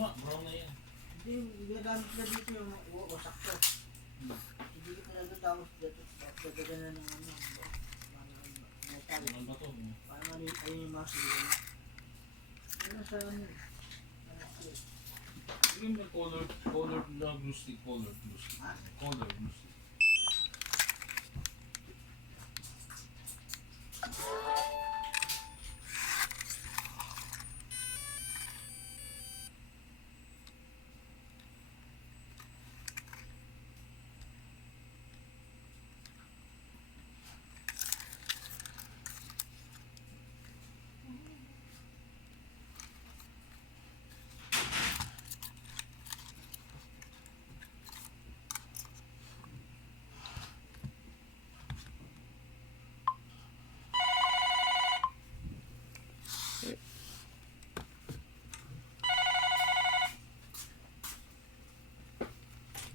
luma, brown na yan. Hindi, gagamit na dito yung wasak ko. Hindi ko na doon tapos dadagana ng ano, metal. Ano ba to? Para maliit ayun yung mga sila. Yun na sa ano. Yung may colored na glue stick, colored glue stick. Colored glue stick.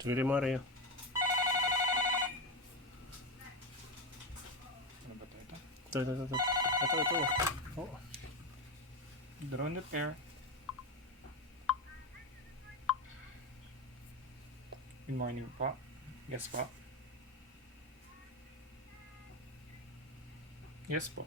Sige Mario. Ano ba ito? Ito. Oh. Drone repair. Good morning po. Yes po. Yes po.